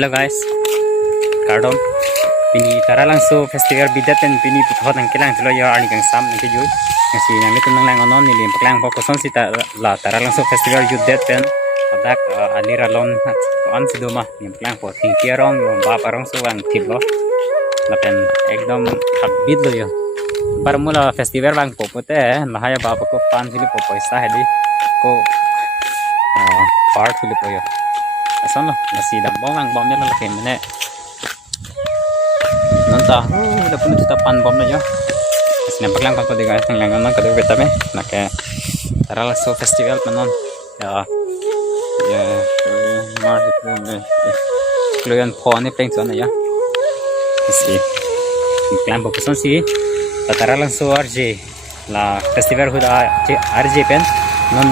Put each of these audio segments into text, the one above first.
Hello guys, Kardom. Pini tara lang so festival bidaten pini puthot ang kilang tulo yo ani kang sam nang kiju. Ngasi nang litum nang lang onon nilim paklang pokoson si la tara lang so festival judet pen padak alira lon on siduma nim paklang po tingkierong yo ba parong so ang tiblo. Lapen ekdom habit lo yo. Parmula festival bang popote lahaya baba ko pan sili po paisa hedi ko part sili po yo. Asan lo ngasi dambong ang bom nila lakin mene. Nonta, udah pun kita pan bom na yo. Nampak lang ko di guys, ng lang nang kadu betabe. Nake taral so festival panon. Ya. Ya, mar de. Kluyan po ni peng so na ya. Si. Plan po son si. Taral so RJ. La festival huda RJ pen. Non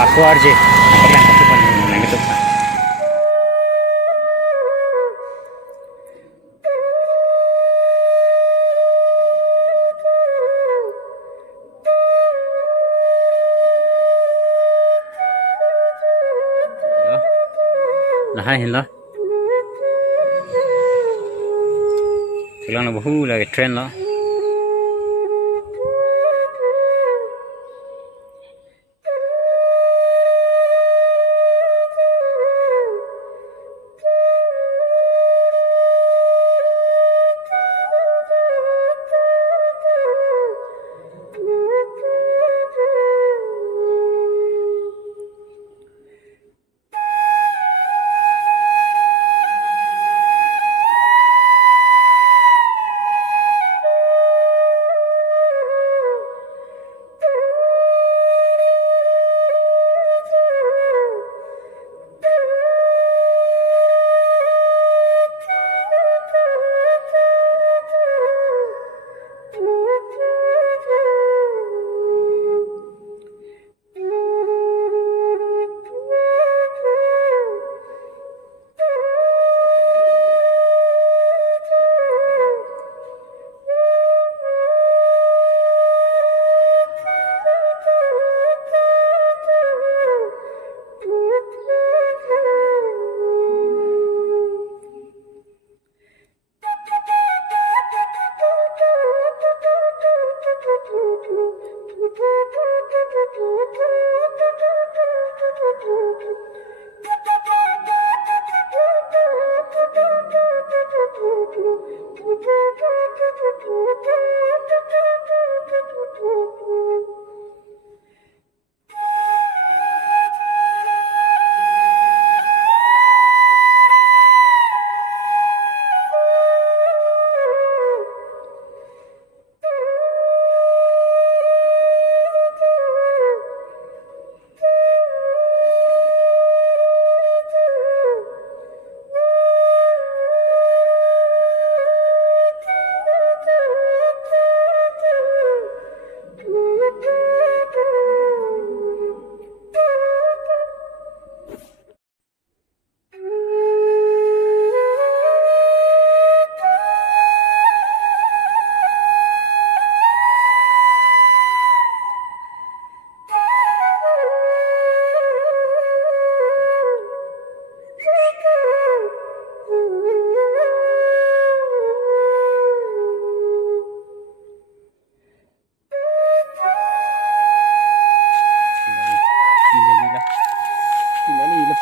aku RJ. Nampak lang ko pan nang ito. Nah, ini lah. Kalau nak bahu lagi trend lah.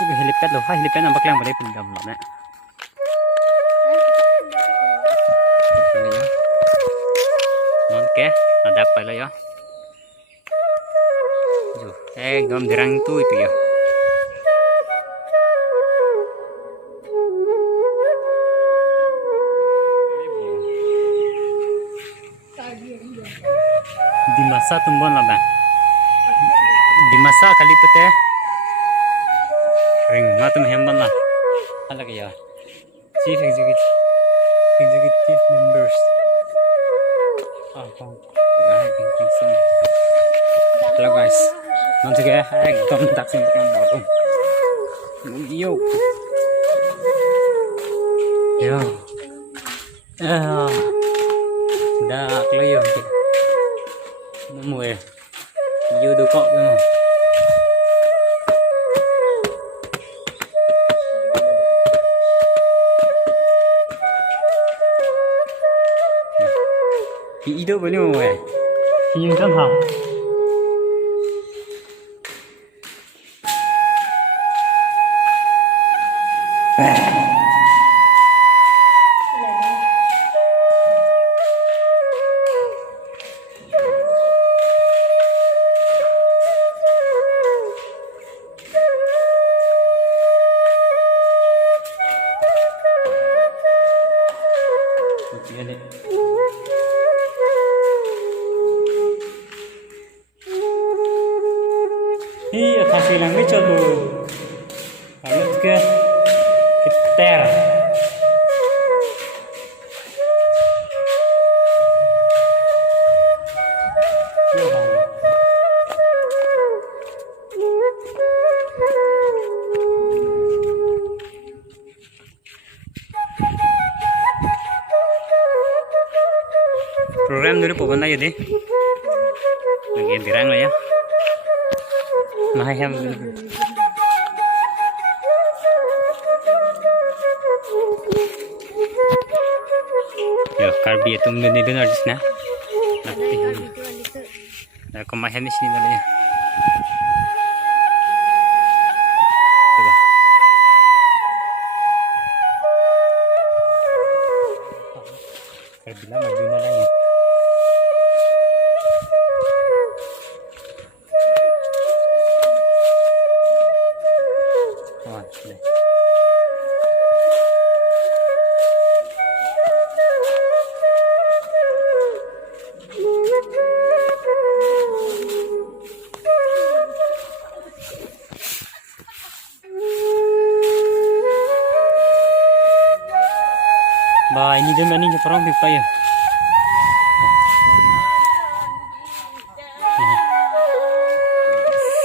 Helipad lo, helipad nampak lang balay pindam lo na. Non ke, nadak pala yo. Jo, ekdom dirang tu itu yo. Di masa tumbon lah bang. Di masa kali pete. Ring matum hemban lah. Ala kaya. Chief executive members. Hello guys. Nanti kaya ekdom taksin pakai motor. Yo. Yo. Dah keluar yo. Mùi vô được cọ nữa. Ý đâu với nhau vậy? Nhưng rất hỏng. Hi, thasi lang ni chalo. Alut ke kiter. Program dulu pun ya deh. Lagi dirang lah ya. Maham. Yo, karbi itu mungkin itu harus na. Nah, kemahan di sini dulu ya. Coba. Karbi lah maju na lang ya. Bah, ini dia mana je perang pipa ya.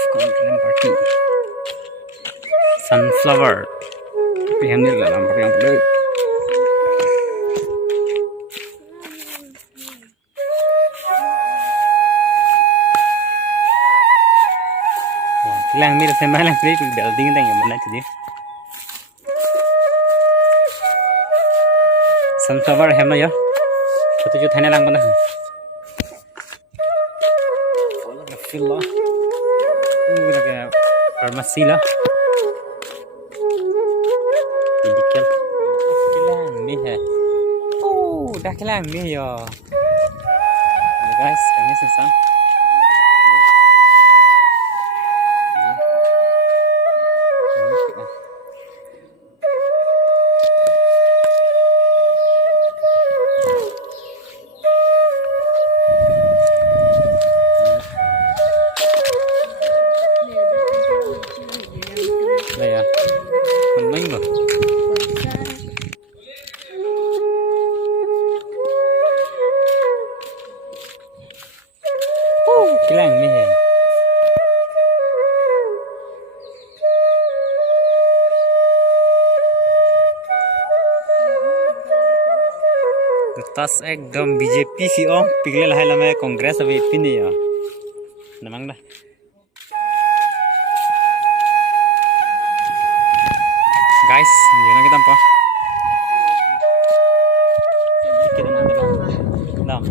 Komplain party. Sunflower. Tapi hamil dalam yang pedih. Lang mir se malang play tu building tang yang mana tu dia. Sunflower hem na ya. Chotu jo thane lang bana. Follow the fill lah. Laga pharmacy lah. Medical. Kilang ni hai. Oh, dah kilang ni ya. Guys, kami susah. Đây à, còn mấy rồi. Cái làng này hề. Tas ekdom BJP sih om, pilih lah lama kongres abis ini ya. Namang dah. Guys, gimana kita apa? Kita nak dalam.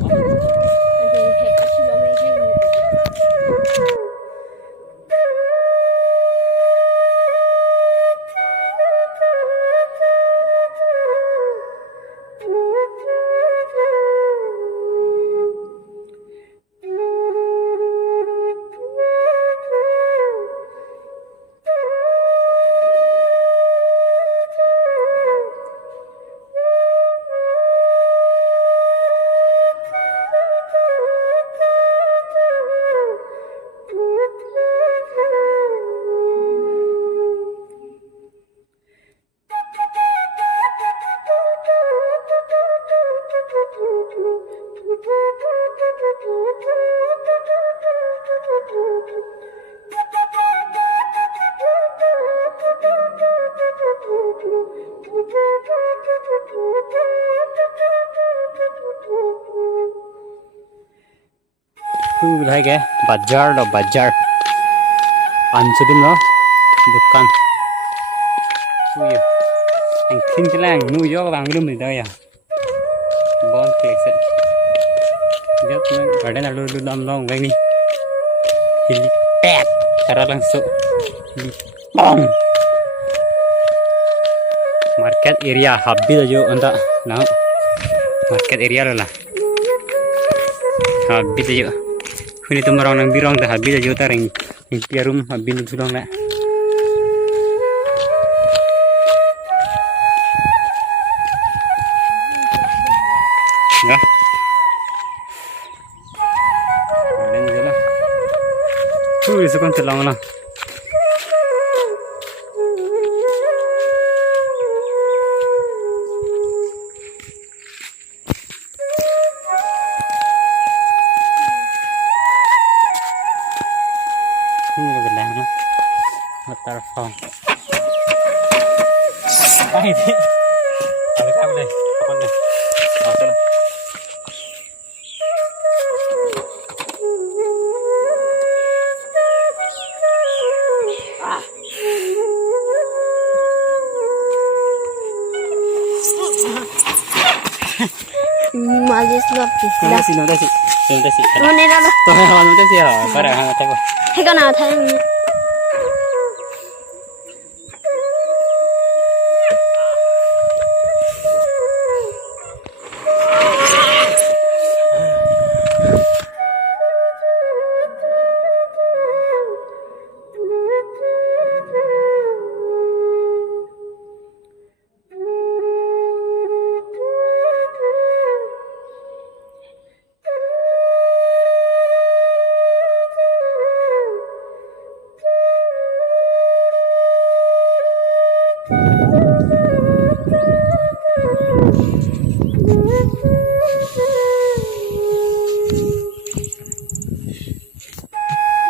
Hai ke bazar lo bazar anjudin lo dukan iya yang kin kelang New York bang belum di ya bon klik Lihat garden lalu long ini helipad cara langsung helipad market area habis aja untuk nah market area lah habis aja ini tuh merong nang birong dah habis aja taring piarum habis tu dong lah ya itu kan telang lah. Ini belang lah. Waterfall. Ay, di. Ano ka ba? Kapan na? Asa na. Malis love Nota si. Mana dah? Nota si ha. Para hang tahu. Hei kan ada yang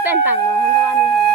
tentang loh, hentawan ini.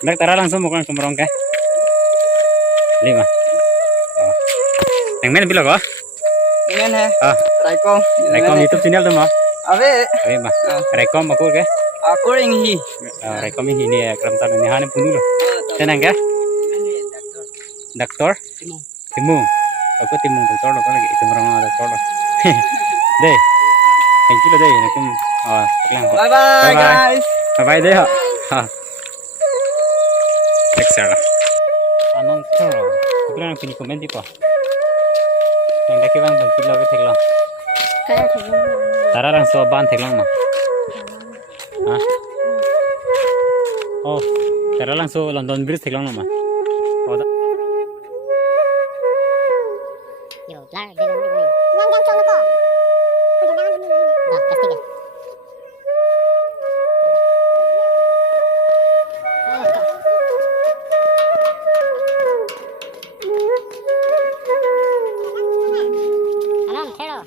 Dak tara langsung mukan kumrong ke. Lima. Oh. Yang mana bilang kok? Ingin he. Ah, Raikom. Rekom YouTube channel tuh mah. Abe. Ayo mah. Rekom aku ke. Aku ringi. Rekom ini ya keram sana nih hane punu loh. Tenang ke? Dokter. Timung. Aku timung dokter lo lagi itu merong ada dokter. Deh. Thank you lo deh. Nakum. Oh, pelang. Bye bye guys. Bye bye deh. Ha. Excel. Anong toro. Kupilang pini komen di pa. Yang daki bang pila be thekla. Kaya theklang. Tara lang so ban theklang ma. Ha. Oh, tara lang so London Bridge theklang ma. Oh da. Yo, lar, de dónde viene. Yang chong ko. Udah nahan ini. Dah, pasti kan. Alam, khelo.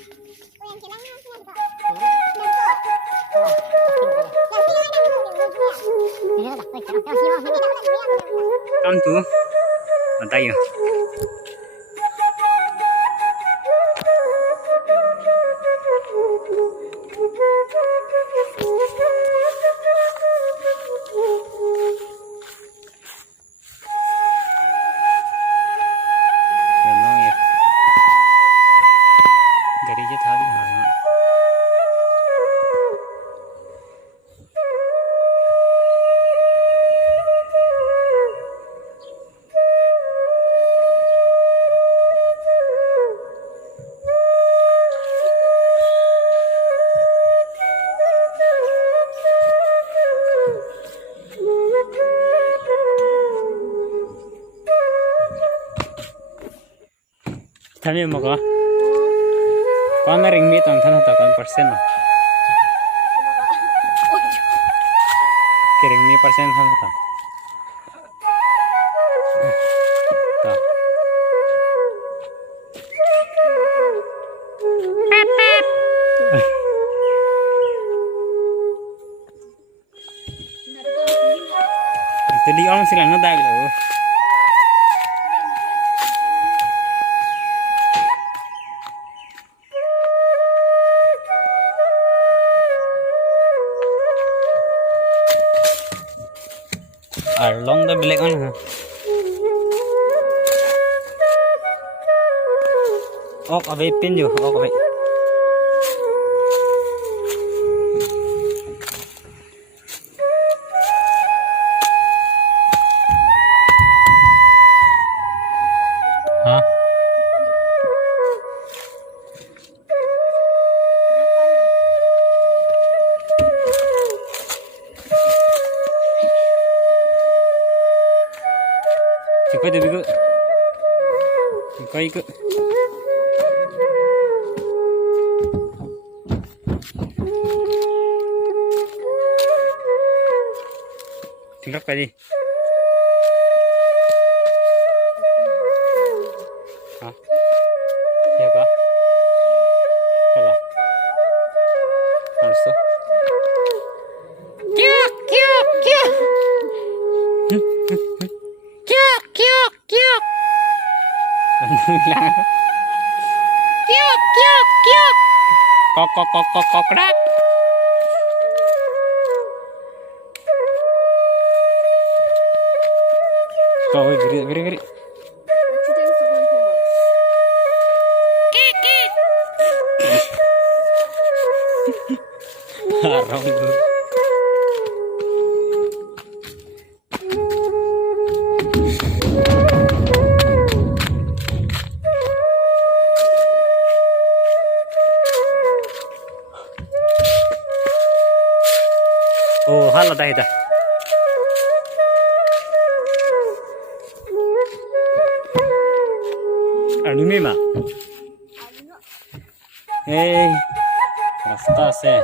Come to. Matayo. Gereja tadi ha. Tadi mau kah? Kau nak ring meet orang tanah takkan persen lah. Kering me persen tanah tak. Tak. Jadi orang silang ngedak loh. Along the black one. Ok ở bên pinอยู่ok ở bên. Hả? Coba deh biku. Kau ikut. Tinggal kali. Hah? Ya kah? Kalau. Harus tuh. Kyok, kyok, kyok. Kyok, kyok, kyok. Kyok, kyok, kyok. Kok rak. Kau beri. Kik, kik. Haram tu. Oh, hal dah dah. Anu ni mah. Rasta se.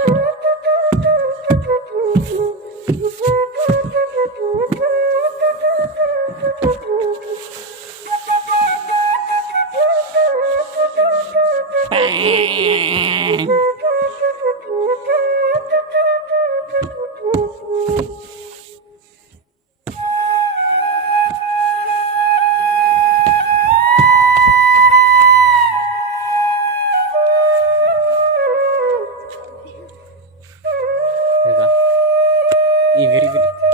very very